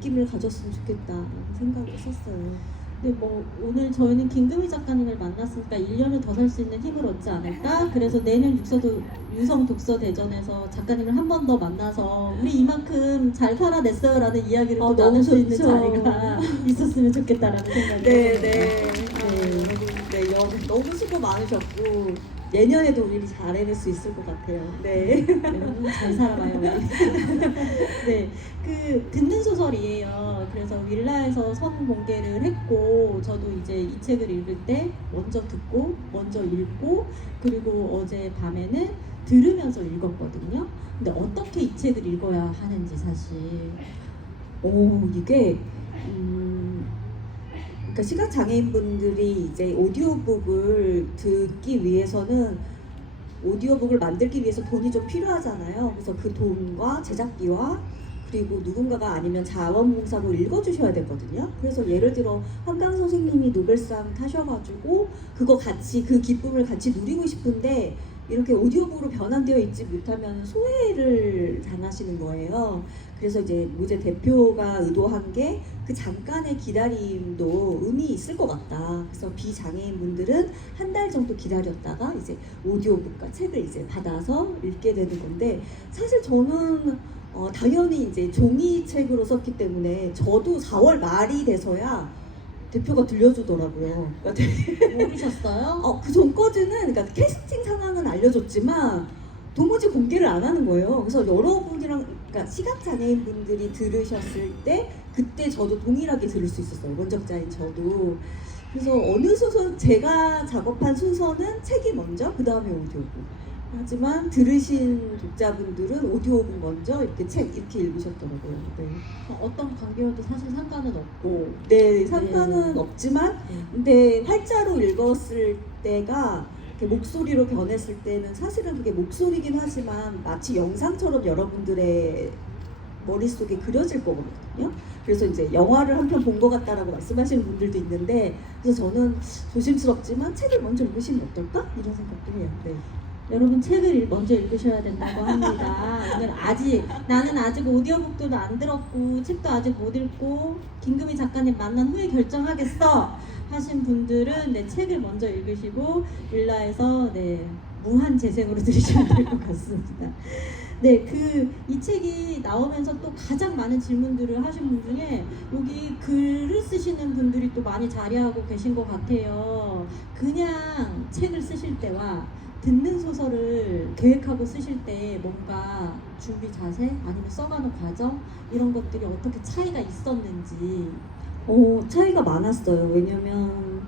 느낌을 가졌으면 좋겠다라는 생각을 했었어요. 근데 뭐 오늘 저희는 김금희 작가님을 만났으니까 1년을 더 살 수 있는 힘을 얻지 않을까? 그래서 내년 유성 독서 대전에서 작가님을 한 번 더 만나서 우리 이만큼 잘 살아냈어요라는 이야기를 또 너무 나눌 수 있는 좋죠. 자리가 있었으면 좋겠다라는 생각이 네. 네. 너무 수고 많으셨고 내년에도 우리 잘 해낼 수 있을 것 같아요. 네. 잘 살아봐요. 우리. 네, 그 듣는 소설이에요. 그래서 윌라에서 선 공개를 했고 저도 이제 이 책을 읽을 때 먼저 듣고 먼저 읽고 그리고 어제 밤에는 들으면서 읽었거든요. 근데 어떻게 이 책을 읽어야 하는지 사실 이게 그러니까 시각 장애인분들이 이제 오디오북을 듣기 위해서는 오디오북을 만들기 위해서 돈이 좀 필요하잖아요. 그래서 그 돈과 제작비와 그리고 누군가가 아니면 자원봉사로 읽어주셔야 되거든요. 그래서 예를 들어 한강 선생님이 노벨상 타셔가지고 그거 같이 그 기쁨을 같이 누리고 싶은데 이렇게 오디오북으로 변환되어 있지 못하면 소외를 당하시는 거예요. 그래서 이제 모제 대표가 의도한 게 그 잠깐의 기다림도 의미 있을 것 같다. 그래서 비장애인 분들은 한 달 정도 기다렸다가 이제 오디오북과 책을 이제 받아서 읽게 되는 건데 사실 저는 당연히 이제 종이책으로 썼기 때문에 저도 4월 말이 돼서야 대표가 들려주더라고요. 그러니까 모르셨어요? 그 전까지는 그러니까 캐스팅 상황은 알려줬지만 도무지 공개를 안 하는 거예요. 그래서 여러분이랑 그러니까 시각 장애인 분들이 들으셨을 때 그때 저도 동일하게 들을 수 있었어요. 원작자인 저도. 그래서 어느 소설 제가 작업한 순서는 책이 먼저 그 다음에 오디오북. 하지만 들으신 독자분들은 오디오북 먼저 이렇게 책 이렇게 읽으셨더라고요. 네. 어떤 관계여도 사실 상관은 없고 네, 상관은 네. 없지만 네. 근데 활자로 읽었을 때가 이렇게 목소리로 변했을 때는 사실은 그게 목소리긴 하지만 마치 영상처럼 여러분들의 머릿속에 그려질 거거든요. 그래서 이제 영화를 한 편 본 것 같다라고 말씀하시는 분들도 있는데 그래서 저는 조심스럽지만 책을 먼저 읽으시면 어떨까? 이런 생각도 해요. 네. 여러분 책을 먼저 읽으셔야 된다고 합니다. 오늘 나는 아직 오디오북도 안 들었고 책도 아직 못 읽고 김금희 작가님 만난 후에 결정하겠어 하신 분들은 책을 먼저 읽으시고 윌라에서 무한 재생으로 들으시면 될 것 같습니다. 이 책이 나오면서 또 가장 많은 질문들을 하신 분 중에 여기 글을 쓰시는 분들이 또 많이 자리하고 계신 것 같아요. 그냥 책을 쓰실 때와 듣는 소설을 계획하고 쓰실 때 뭔가 준비 자세 아니면 써가는 과정 이런 것들이 어떻게 차이가 있었는지. 차이가 많았어요. 왜냐면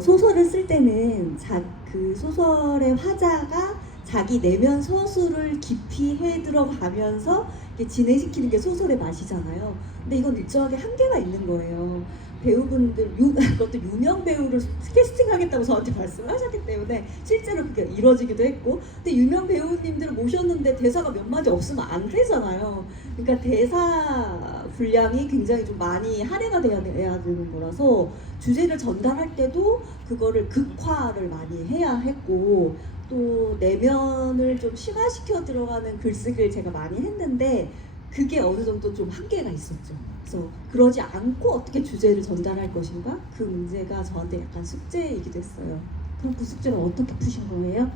소설을 쓸 때는 그 소설의 화자가 자기 내면 서술을 깊이 해 들어가면서 진행시키는 게 소설의 맛이잖아요. 근데 이건 일정하게 한계가 있는 거예요. 배우분들, 그것도 유명 배우를 캐스팅하겠다고 저한테 말씀하셨기 때문에 실제로 그게 이루어지기도 했고 근데 유명 배우님들을 모셨는데 대사가 몇 마디 없으면 안 되잖아요. 그러니까 대사 분량이 굉장히 좀 많이 할애가 돼야 되는 거라서 주제를 전달할 때도 그거를 극화를 많이 해야 했고 또 내면을 좀 심화시켜 들어가는 글쓰기를 제가 많이 했는데 그게 어느 정도 좀 한계가 있었죠. 그래서 그러지 않고 어떻게 주제를 전달할 것인가? 그 문제가 저한테 약간 숙제이기도 했어요. 그럼 그 숙제를 어떻게 푸신 거예요?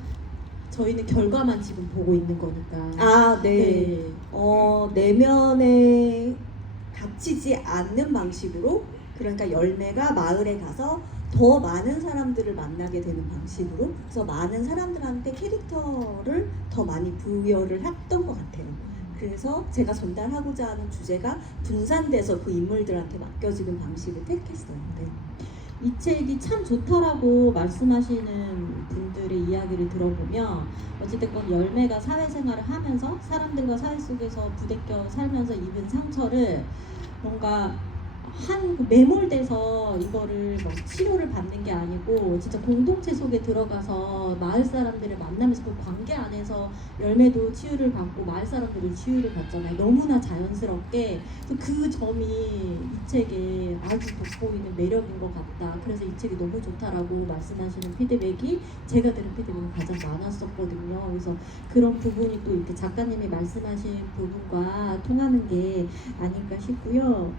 저희는 결과만 지금 보고 있는 거니까. 네. 내면에 갇히지 않는 방식으로 그러니까 열매가 마을에 가서 더 많은 사람들을 만나게 되는 방식으로 그래서 많은 사람들한테 캐릭터를 더 많이 부여를 했던 것 같아요. 그래서 제가 전달하고자 하는 주제가 분산돼서 그 인물들한테 맡겨지는 방식을 택했어요. 네. 이 책이 참 좋다라고 말씀하시는 분들의 이야기를 들어보면 어찌됐건 열매가 사회생활을 하면서 사람들과 사회 속에서 부대껴 살면서 입은 상처를 뭔가 한 매몰돼서 이거를 뭐 치료를 받는 게 아니고 진짜 공동체 속에 들어가서 마을 사람들을 만나면서 그 관계 안에서 열매도 치유를 받고 마을 사람들이 치유를 받잖아요. 너무나 자연스럽게. 그 점이 이 책에 아주 돋보이는 매력인 것 같다. 그래서 이 책이 너무 좋다라고 말씀하시는 피드백이 제가 들은 피드백이 가장 많았었거든요. 그래서 그런 부분이 또 이렇게 작가님이 말씀하신 부분과 통하는 게 아닐까 싶고요.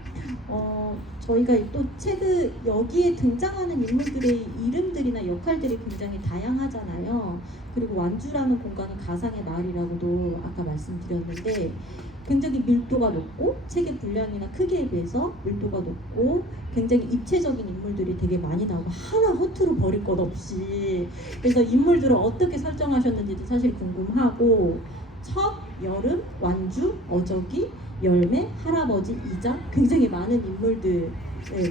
저희가 또 책을 여기에 등장하는 인물들의 이름들이나 역할들이 굉장히 다양하잖아요. 그리고 완주라는 공간은 가상의 마을이라고도 아까 말씀드렸는데 굉장히 밀도가 높고 책의 분량이나 크기에 비해서 밀도가 높고 굉장히 입체적인 인물들이 되게 많이 나오고 하나 허투루 버릴 것 없이 그래서 인물들을 어떻게 설정하셨는지도 사실 궁금하고 첫, 여름, 완주, 어저기, 열매, 할아버지, 이장 굉장히 많은 인물들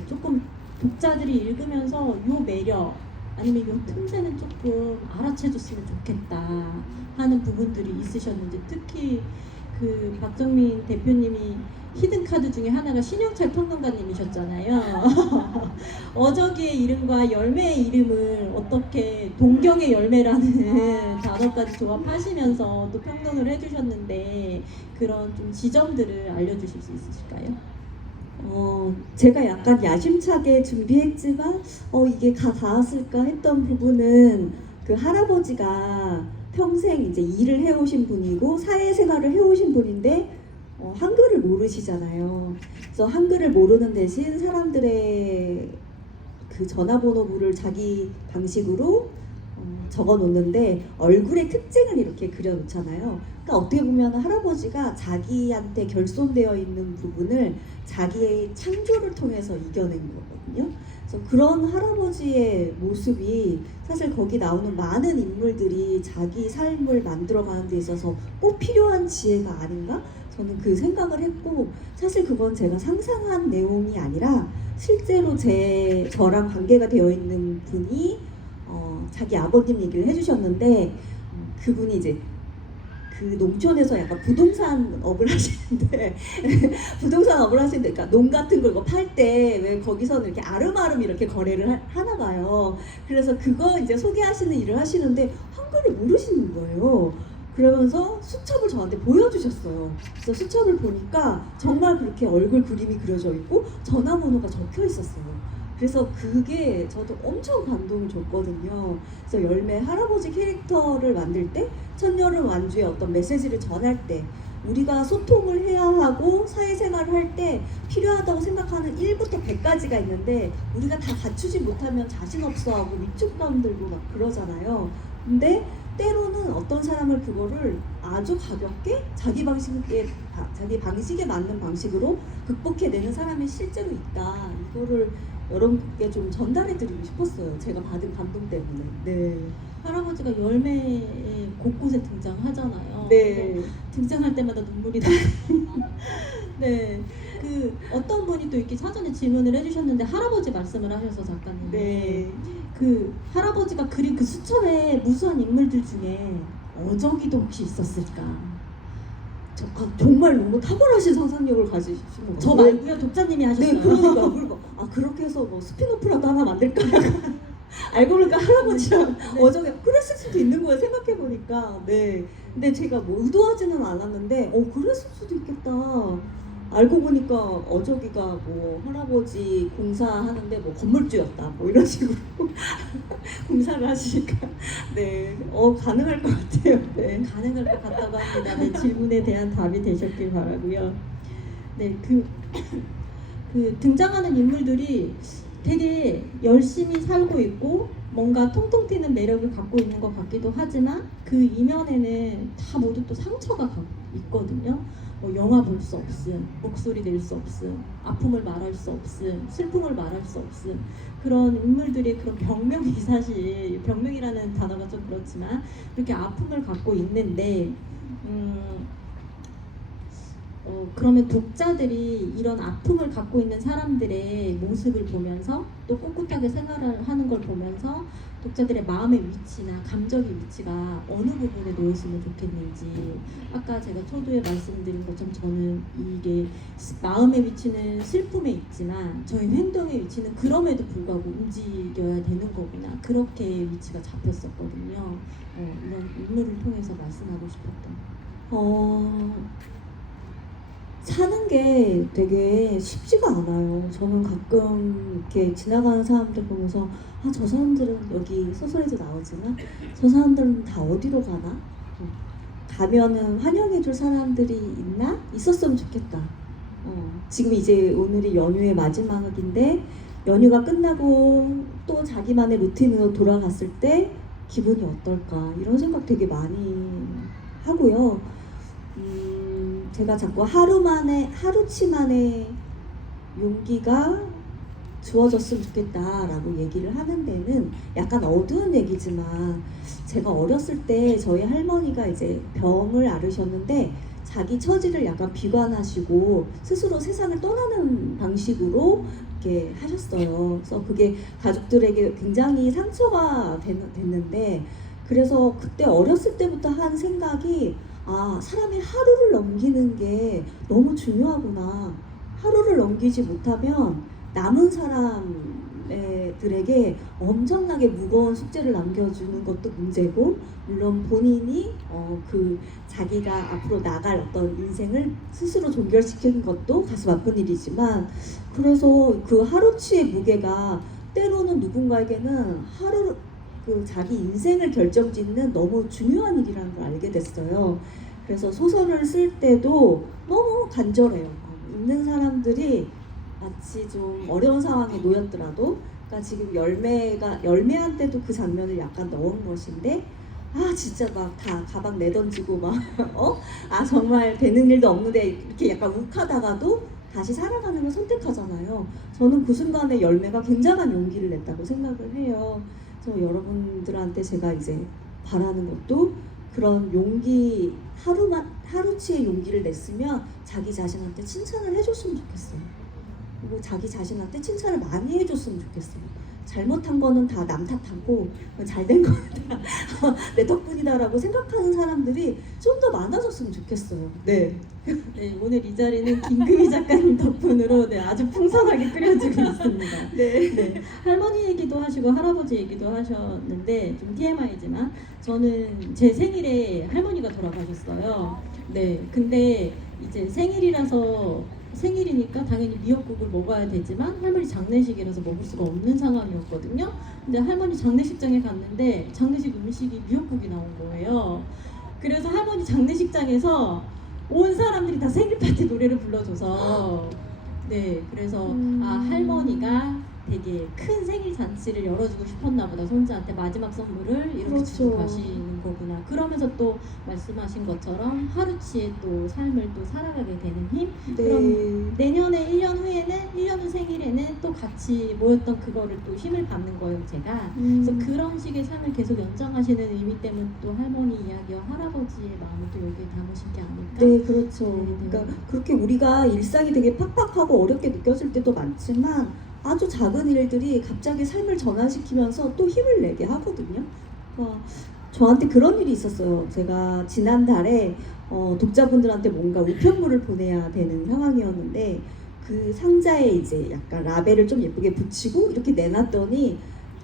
조금 독자들이 읽으면서 요 매력 아니면 요 틈새는 조금 알아채줬으면 좋겠다 하는 부분들이 있으셨는지 특히 그 박정민 대표님이 히든카드 중에 하나가 신영철 평론가님이셨잖아요. 어저기의 이름과 열매의 이름을 어떻게 동경의 열매라는 단어까지 조합하시면서 또 평론을 해주셨는데 그런 좀 지점들을 알려주실 수 있으실까요? 제가 약간 야심차게 준비했지만 이게 다 닿았을까 했던 부분은 그 할아버지가 평생 이제 일을 해오신 분이고 사회생활을 해오신 분인데 한글을 모르시잖아요. 그래서 한글을 모르는 대신 사람들의 그 전화번호부를 자기 방식으로 적어 놓는데 얼굴의 특징을 이렇게 그려 놓잖아요. 그러니까 어떻게 보면 할아버지가 자기한테 결손되어 있는 부분을 자기의 창조를 통해서 이겨낸 거거든요. 그래서 그런 할아버지의 모습이 사실 거기 나오는 많은 인물들이 자기 삶을 만들어가는 데 있어서 꼭 필요한 지혜가 아닌가? 저는 그 생각을 했고 사실 그건 제가 상상한 내용이 아니라 실제로 저랑 관계가 되어 있는 분이 자기 아버님 얘기를 해주셨는데 그분이 이제 그 농촌에서 약간 부동산 업을 하시는데 부동산 업을 하시는데 그러니까 농 같은 걸 팔 때 왜 거기서는 이렇게 아름아름 이렇게 거래를 하나 봐요. 그래서 그거 이제 소개하시는 일을 하시는데 한글을 모르시는 거예요. 그러면서 수첩을 저한테 보여주셨어요. 그래서 수첩을 보니까 정말 그렇게 얼굴 그림이 그려져 있고 전화번호가 적혀 있었어요. 그래서 그게 저도 엄청 감동을 줬거든요. 그래서 열매 할아버지 캐릭터를 만들 때 첫여름 완주의 어떤 메시지를 전할 때 우리가 소통을 해야 하고 사회생활을 할 때 필요하다고 생각하는 1부터 100까지가 있는데 우리가 다 갖추지 못하면 자신 없어하고 위축감 들고 막 그러잖아요. 근데 때로는 어떤 사람을 그거를 아주 가볍게 자기 방식에 맞는 방식으로 극복해내는 사람이 실제로 있다. 이거를 여러분께 좀 전달해드리고 싶었어요. 제가 받은 감동 때문에. 네. 할아버지가 열매에 곳곳에 등장하잖아요. 네. 등장할 때마다 눈물이 나요. 네. 그 어떤 분이 또 이렇게 사전에 질문을 해주셨는데 할아버지 말씀을 하셔서 작가님이 네. 그 할아버지가 그린 그 수첩에 무수한 인물들 중에 어저기도 혹시 있었을까? 정말 너무 탁월하신 상상력을 가지신 것 같아요. 저 말고요, 독자님이 하셨어요. 네, 그러니까 그렇게 해서 뭐 스피노프라도 하나 만들까? 알고 보니까 할아버지랑 네. 어저께 그랬을 수도 있는 거예요. 생각해 보니까. 네. 근데 제가 뭐 의도하지는 않았는데, 그랬을 수도 있겠다. 알고 보니까 어저기가 뭐 할아버지 공사하는데 뭐 건물주였다. 뭐 이런 식으로 공사를 하시니까 네, 가능할 것 같아요. 네. 가능할 것 같다고 합니다. 네, 질문에 대한 답이 되셨길 바라고요. 네, 그 등장하는 인물들이 되게 열심히 살고 있고 뭔가 통통 튀는 매력을 갖고 있는 것 같기도 하지만 그 이면에는 다 모두 또 상처가 있거든요. 뭐 영화 볼 수 없음, 목소리 낼 수 없음, 아픔을 말할 수 없음, 슬픔을 말할 수 없음 그런 인물들의 그런 병명이 사실 병명이라는 단어가 좀 그렇지만 그렇게 아픔을 갖고 있는데 그러면 독자들이 이런 아픔을 갖고 있는 사람들의 모습을 보면서 또 꿋꿋하게 생활을 하는 걸 보면서 독자들의 마음의 위치나 감정의 위치가 어느 부분에 놓였으면 좋겠는지, 아까 제가 초두에 말씀드린 것처럼 저는 이게 마음의 위치는 슬픔에 있지만 저희 행동의 위치는 그럼에도 불구하고 움직여야 되는 거구나, 그렇게 위치가 잡혔었거든요. 이런 인물을 통해서 말씀하고 싶었던. 사는 게 되게 쉽지가 않아요. 저는 가끔 이렇게 지나가는 사람들 보면서 저 사람들은 여기 소설에도 나오지만 저 사람들은 다 어디로 가나? 가면은 환영해줄 사람들이 있나? 있었으면 좋겠다. 지금 이제 오늘이 연휴의 마지막인데 연휴가 끝나고 또 자기만의 루틴으로 돌아갔을 때 기분이 어떨까? 이런 생각 되게 많이 하고요. 제가 자꾸 하루치만의 용기가 주어졌으면 좋겠다라고 얘기를 하는 데는 약간 어두운 얘기지만, 제가 어렸을 때 저희 할머니가 이제 병을 앓으셨는데 자기 처지를 약간 비관하시고 스스로 세상을 떠나는 방식으로 이렇게 하셨어요. 그래서 그게 가족들에게 굉장히 상처가 됐는데, 그래서 그때 어렸을 때부터 한 생각이, 사람이 하루를 넘기는 게 너무 중요하구나. 하루를 넘기지 못하면 남은 사람들에게 엄청나게 무거운 숙제를 남겨주는 것도 문제고, 물론 본인이 자기가 앞으로 나갈 어떤 인생을 스스로 종결시키는 것도 가슴 아픈 일이지만, 그래서 그 하루치의 무게가 때로는 누군가에게는 자기 인생을 결정짓는 너무 중요한 일이라는 걸 알게 됐어요. 그래서 소설을 쓸 때도 너무 간절해요. 읽는 사람들이 마치 좀 어려운 상황에 놓였더라도, 그러니까 지금 열매한테도 그 장면을 약간 넣은 것인데, 진짜 막 다 가방 내던지고 막 정말 되는 일도 없는데 이렇게 약간 욱하다가도 다시 살아가는 걸 선택하잖아요. 저는 그 순간에 열매가 굉장한 용기를 냈다고 생각을 해요. 그래서 여러분들한테 제가 이제 바라는 것도 그런 용기, 하루치의 용기를 냈으면 자기 자신한테 칭찬을 해줬으면 좋겠어요. 그리고 자기 자신한테 칭찬을 많이 해줬으면 좋겠어요. 잘못한 거는 다 남 탓하고 잘된 거는 다 내 덕분이다라고 생각하는 사람들이 좀 더 많아졌으면 좋겠어요. 네. 네, 오늘 이 자리는 김금희 작가님 덕분으로 아주 풍성하게 끓여지고 있습니다. 네. 할머니 얘기도 하시고 할아버지 얘기도 하셨는데 좀 TMI지만 저는 제 생일에 할머니가 돌아가셨어요. 네, 근데 이제 생일이니까 당연히 미역국을 먹어야 되지만 할머니 장례식이라서 먹을 수가 없는 상황이었거든요. 근데 할머니 장례식장에 갔는데 장례식 음식이 미역국이 나온 거예요. 그래서 할머니 장례식장에서 온 사람들이 다 생일 파티 노래를 불러줘서, 네, 그래서 할머니가 되게 큰 생일 잔치를 열어주고 싶었나 보다. 손자한테 마지막 선물을 이렇게 주고 가시는 거구나. 그러면서 또 말씀하신 것처럼 하루치의 또 삶을 또 살아가게 되는 힘. 네. 그럼 내년에 1년 후에는 1년 후 생일에는 또 같이 모였던 그거를 또 힘을 받는 거예요, 제가. 그래서 그런 식의 삶을 계속 연장하시는 의미 때문에 또 할머니 이야기와 할아버지의 마음을 또 여기에 담으신 게 아닐까. 네, 그렇죠. 네. 그러니까 그렇게 우리가 일상이 되게 팍팍하고 어렵게 느껴질 때도 많지만 아주 작은 일들이 갑자기 삶을 전환시키면서 또 힘을 내게 하거든요. 저한테 그런 일이 있었어요. 제가 지난달에 독자분들한테 뭔가 우편물을 보내야 되는 상황이었는데, 그 상자에 이제 약간 라벨을 좀 예쁘게 붙이고 이렇게 내놨더니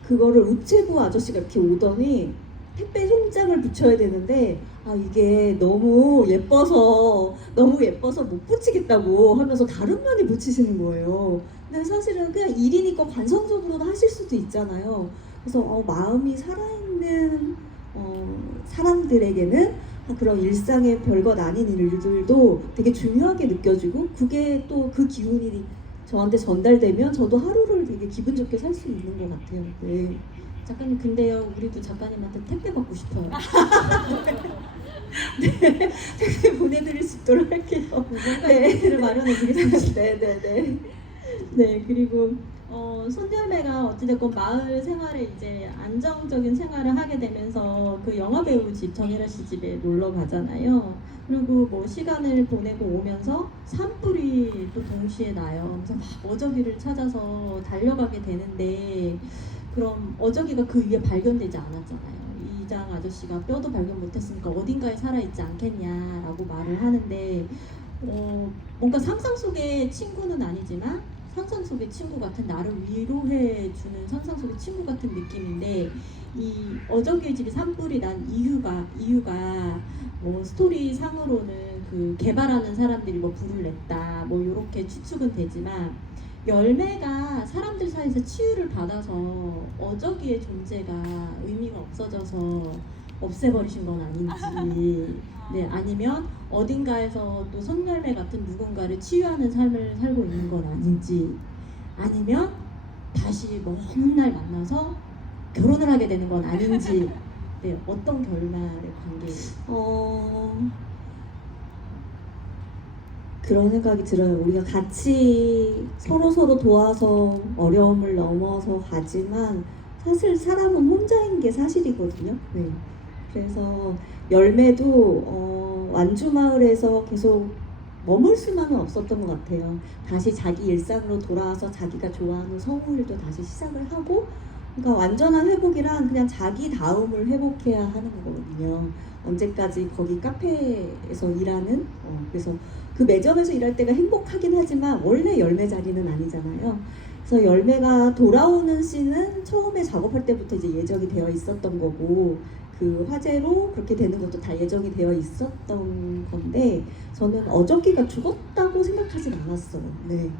그거를 우체부 아저씨가 이렇게 오더니 택배 송장을 붙여야 되는데 이게 너무 예뻐서 못 붙이겠다고 하면서 다른 면에 붙이시는 거예요. 근데 사실은 그냥 일이니까 관성적으로도 하실 수도 있잖아요. 그래서 마음이 살아있는 사람들에게는 그런 일상의 별것 아닌 일들도 되게 중요하게 느껴지고, 그게 또 그 기운이 저한테 전달되면 저도 하루를 되게 기분 좋게 살 수 있는 것 같아요. 네. 작가님, 근데요, 우리도 작가님한테 택배 받고 싶어요. 네, 택배 보내드릴 수 있도록 할게요. 뭔가 이벤트를 마련해 드리겠습니다. 네네네. 네, 그리고 손열매가 어찌됐건 마을 생활에 이제 안정적인 생활을 하게 되면서 그 영화배우 집 정혜라 씨 집에 놀러 가잖아요. 그리고 뭐 시간을 보내고 오면서 산불이 또 동시에 나요. 그래서 막 어저기를 찾아서 달려가게 되는데 그럼 어저기가 그 위에 발견되지 않았잖아요. 이장 아저씨가 뼈도 발견 못했으니까 어딘가에 살아있지 않겠냐라고 말을 하는데 뭔가 상상 속의 친구는 아니지만 상상 속의 친구 같은 나를 위로해 주는 상상 속의 친구 같은 느낌인데 이 어저기의 집이 산불이 난 이유가 뭐 스토리 상으로는 그 개발하는 사람들이 뭐 불을 냈다 뭐 이렇게 추측은 되지만 열매가 사람들 사이에서 치유를 받아서 어저기의 존재가 의미가 없어져서 없애버리신 건 아닌지 네, 아니면 어딘가에서 또 손열매 같은 누군가를 치유하는 삶을 살고 있는 건 아닌지 아니면 다시 먼 날 만나서 결혼을 하게 되는 건 아닌지 네, 어떤 결말의 관계예요? 그런 생각이 들어요. 우리가 같이 서로 도와서 어려움을 넘어서 가지만 사실 사람은 혼자인 게 사실이거든요. 네. 그래서 열매도 완주 마을에서 계속 머물 수만은 없었던 것 같아요. 다시 자기 일상으로 돌아와서 자기가 좋아하는 성우일도 다시 시작을 하고, 그러니까 완전한 회복이란 그냥 자기 다움을 회복해야 하는 거거든요. 언제까지 거기 카페에서 일하는 그래서 그 매점에서 일할 때가 행복하긴 하지만 원래 열매 자리는 아니잖아요. 그래서 열매가 돌아오는 씬은 처음에 작업할 때부터 이제 예정이 되어 있었던 거고 그 화재로 그렇게 되는 것도 다 예정이 되어 있었던 건데 저는 어저기가 죽었다고 생각하진 않았어요. 네.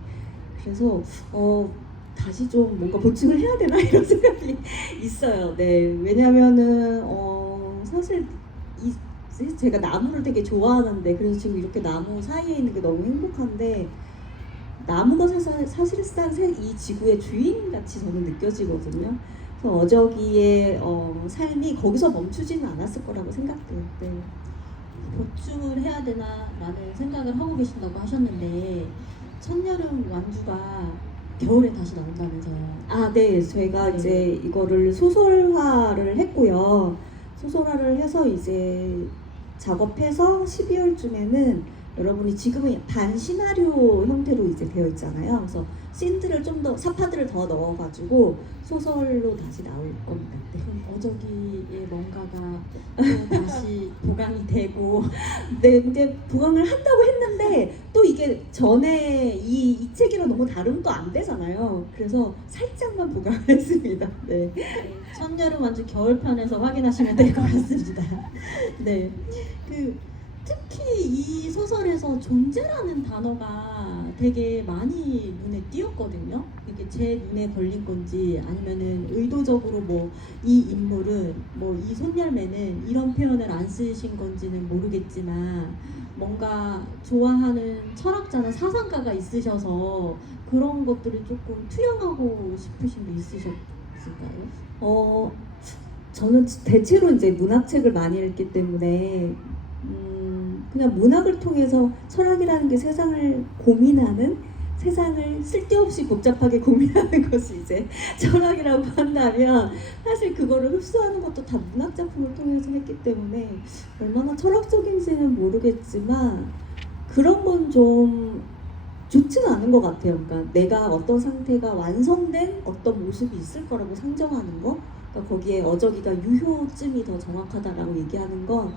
그래서 다시 좀 뭔가 보충을 해야 되나 이런 생각이 있어요. 네. 왜냐면은 사실 제가 나무를 되게 좋아하는데 그래서 지금 이렇게 나무 사이에 있는 게 너무 행복한데 나무가 사실상 이 지구의 주인같이 저는 느껴지거든요. 그래서 어저기의 삶이 거기서 멈추지는 않았을 거라고 생각돼요. 네. 보충을 해야 되나라는 생각을 하고 계신다고 하셨는데 첫여름 완주가 겨울에 다시 나온다면서요? 아, 네. 제가 네. 이제 이거를 소설화를 했고요. 소설화를 해서 이제 작업해서 12월쯤에는 여러분이 지금은 반 시나리오 형태로 이제 되어 있잖아요. 그래서 씬들을 좀 더 사파들을 더 넣어가지고 소설로 다시 나올 겁니다. 네. 그럼 어저기의 뭔가가 또 다시 보강이 되고 네, 이제 부강을 한다고 했는데 또 이게 전에 이 책이랑 너무 다르면 또 안 되잖아요. 그래서 살짝만 부강을 했습니다. 네. 첫여름 완주 겨울편에서 확인하시면 될 것 같습니다. 네, 특히 이 소설에서 존재라는 단어가 되게 많이 눈에 띄었거든요. 이게 제 눈에 걸린 건지 아니면은 의도적으로 뭐 이 인물은 뭐 이 손열매는 이런 표현을 안 쓰신 건지는 모르겠지만 뭔가 좋아하는 철학자나 사상가가 있으셔서 그런 것들을 조금 투영하고 싶으신 게 있으셨을까요? 저는 대체로 이제 문학책을 많이 읽기 때문에 그냥 문학을 통해서 철학이라는 게 세상을 고민하는 세상을 쓸데없이 복잡하게 고민하는 것이 이제 철학이라고 한다면 사실 그거를 흡수하는 것도 다 문학 작품을 통해서 했기 때문에 얼마나 철학적인지는 모르겠지만 그런 건 좀 좋지는 않은 것 같아요. 그러니까 내가 어떤 상태가 완성된 어떤 모습이 있을 거라고 상정하는 거, 그러니까 거기에 어저기가 유효쯤이 더 정확하다라고 얘기하는 건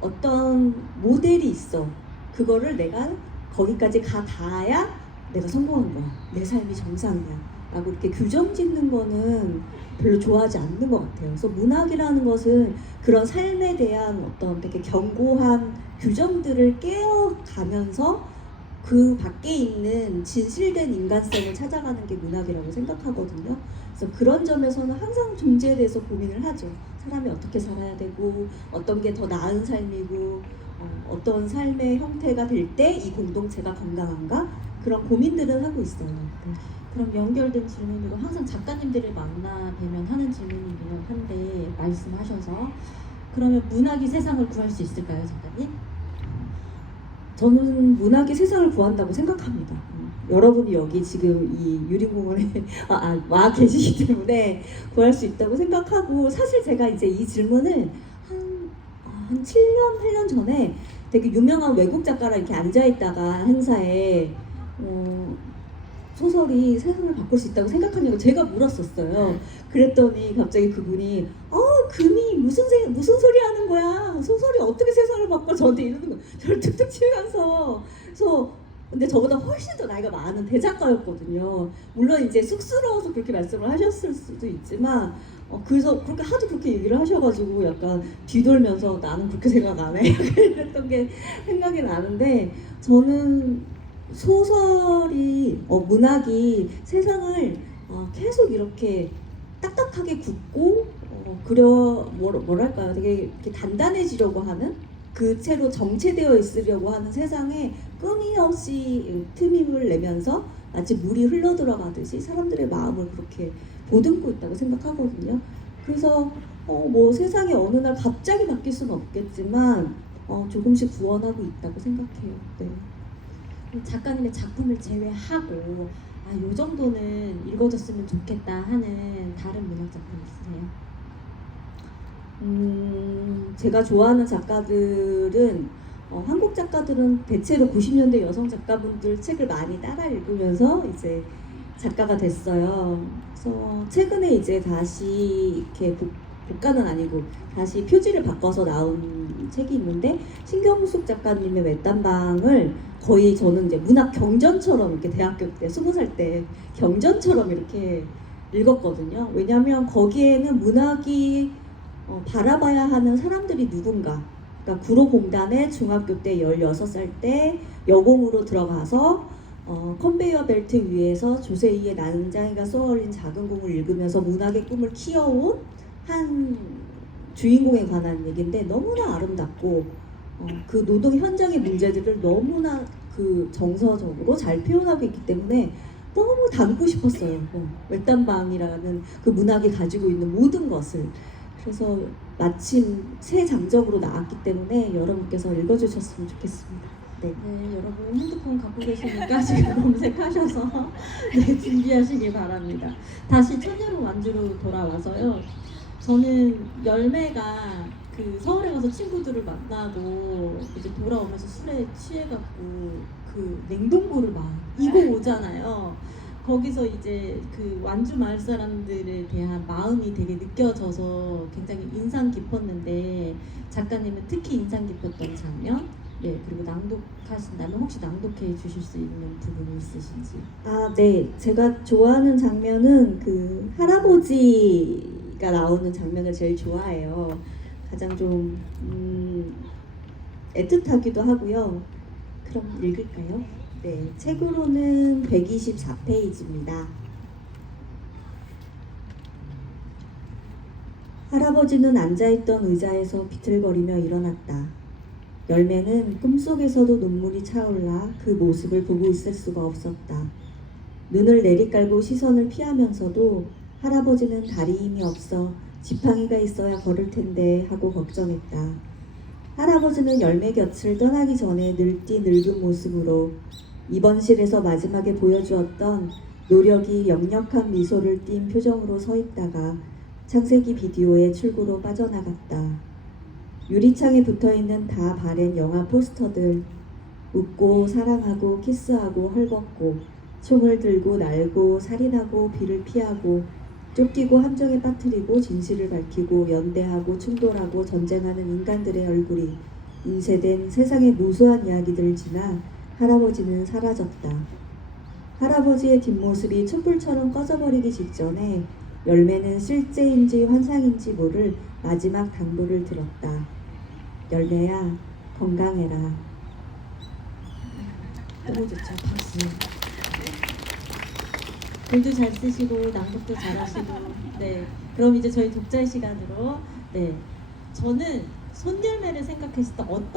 어떤 모델이 있어. 그거를 내가 거기까지 닿아야 내가 성공한 거야. 내 삶이 정상이야. 라고 이렇게 규정 짓는 거는 별로 좋아하지 않는 것 같아요. 그래서 문학이라는 것은 그런 삶에 대한 어떤 되게 견고한 규정들을 깨어가면서 그 밖에 있는 진실된 인간성을 찾아가는 게 문학이라고 생각하거든요. 그래서 그런 점에서는 항상 존재에 대해서 고민을 하죠. 사람이 어떻게 살아야 되고 어떤 게 더 나은 삶이고 어떤 삶의 형태가 될 때 이 공동체가 건강한가 그런 고민들을 하고 있어요. 그럼 연결된 질문이고 항상 작가님들을 만나 뵈면 하는 질문이긴 한데 말씀하셔서 그러면 문학이 세상을 구할 수 있을까요, 작가님? 저는 문학이 세상을 구한다고 생각합니다. 여러분이 여기 지금 이 유리공원에 와 계시기 때문에 구할 수 있다고 생각하고, 사실 제가 이제 이 질문을 한 7년, 8년 전에 되게 유명한 외국 작가랑 이렇게 앉아있다가 행사에 소설이 세상을 바꿀 수 있다고 생각하냐고 제가 물었었어요. 그랬더니 갑자기 그분이 금이 무슨 소리 하는 거야? 소설이 어떻게 세상을 바꿔? 저한테 이러는 거예요. 저를 툭툭 치면서. 그래서 근데 저보다 훨씬 더 나이가 많은 대작가였거든요. 물론 이제 쑥스러워서 그렇게 말씀을 하셨을 수도 있지만 그래서 그렇게 하도 그렇게 얘기를 하셔가지고 약간 뒤돌면서 나는 그렇게 생각 안 해. 이랬던 게 생각이 나는데, 저는 소설이 문학이 세상을 계속 이렇게 딱딱하게 굳고 뭐랄까요, 되게 이렇게 단단해지려고 하는, 그 채로 정체되어 있으려고 하는 세상에 끊임없이 틈임을 내면서 마치 물이 흘러 들어가듯이 사람들의 마음을 그렇게 보듬고 있다고 생각하거든요. 그래서 뭐 세상이 어느 날 갑자기 바뀔 수는 없겠지만 조금씩 구원하고 있다고 생각해요. 네. 작가님의 작품을 제외하고 요 정도는 읽어줬으면 좋겠다 하는 다른 문학 작품 있으세요? 제가 좋아하는 작가들은 한국 작가들은 대체로 90년대 여성 작가분들 책을 많이 따라 읽으면서 이제 작가가 됐어요. 그래서 최근에 이제 다시 이렇게 복가는 아니고 다시 표지를 바꿔서 나온 책이 있는데, 신경숙 작가님의 외딴방을 거의 저는 이제 문학 경전처럼 이렇게 대학교 때 20살 때 경전처럼 이렇게 읽었거든요. 왜냐하면 거기에는 문학이 바라봐야 하는 사람들이 누군가, 그러니까 구로공단에 중학교 때 16살 때 여공으로 들어가서 컨베이어 벨트 위에서 조세희의 난장이가 쏘아올린 작은 공을 읽으면서 문학의 꿈을 키워온 한 주인공에 관한 얘기인데, 너무나 아름답고 그 노동 현장의 문제들을 너무나 그 정서적으로 잘 표현하고 있기 때문에 너무 담고 싶었어요. 외딴방이라는 그 문학이 가지고 있는 모든 것을. 그래서 마침 새 장적으로 나왔기 때문에 여러분께서 읽어주셨으면 좋겠습니다. 네. 네, 여러분 핸드폰 갖고 계시니까 지금 검색하셔서 네, 준비하시길 바랍니다. 다시 천여로 완주로 돌아와서요. 저는 열매가 그 서울에 가서 친구들을 만나고 이제 돌아오면서 술에 취해갖고 그 냉동고를 막 이고 오잖아요. 거기서 이제 그 완주 마을 사람들에 대한 마음이 되게 느껴져서 굉장히 인상 깊었는데, 작가님은 특히 인상 깊었던 장면, 네, 그리고 낭독하신다면 혹시 낭독해 주실 수 있는 부분이 있으신지? 네. 제가 좋아하는 장면은 그 할아버지가 나오는 장면을 제일 좋아해요. 가장 좀 애틋하기도 하고요. 그럼 읽을까요? 네, 책으로는 124페이지입니다. 할아버지는 앉아있던 의자에서 비틀거리며 일어났다. 열매는 꿈속에서도 눈물이 차올라 그 모습을 보고 있을 수가 없었다. 눈을 내리깔고 시선을 피하면서도 할아버지는 다리 힘이 없어 지팡이가 있어야 걸을 텐데 하고 걱정했다. 할아버지는 열매 곁을 떠나기 전에 늙디 늙은 모습으로 입원실에서 마지막에 보여주었던 노력이 역력한 미소를 띤 표정으로 서 있다가 창세기 비디오의 출구로 빠져나갔다. 유리창에 붙어있는 다 바랜 영화 포스터들, 웃고 사랑하고 키스하고 헐벗고 총을 들고 날고 살인하고 비를 피하고 쫓기고 함정에 빠뜨리고 진실을 밝히고 연대하고 충돌하고 전쟁하는 인간들의 얼굴이 인쇄된 세상의 무수한 이야기들을 지나 할아버지는 사라졌다. 할아버지의 뒷모습이 촛불처럼 꺼져버리기 직전에 열매는 실제인지 환상인지 모를 마지막 당부를 들었다. 열매야, 건강해라. 너무 좋죠. 박수. 글도 잘 쓰시고 낭독도 잘하시고. 네. 그럼 이제 저희 독자의 시간으로. 네. 저는 손열매를 생각했을 때 어떤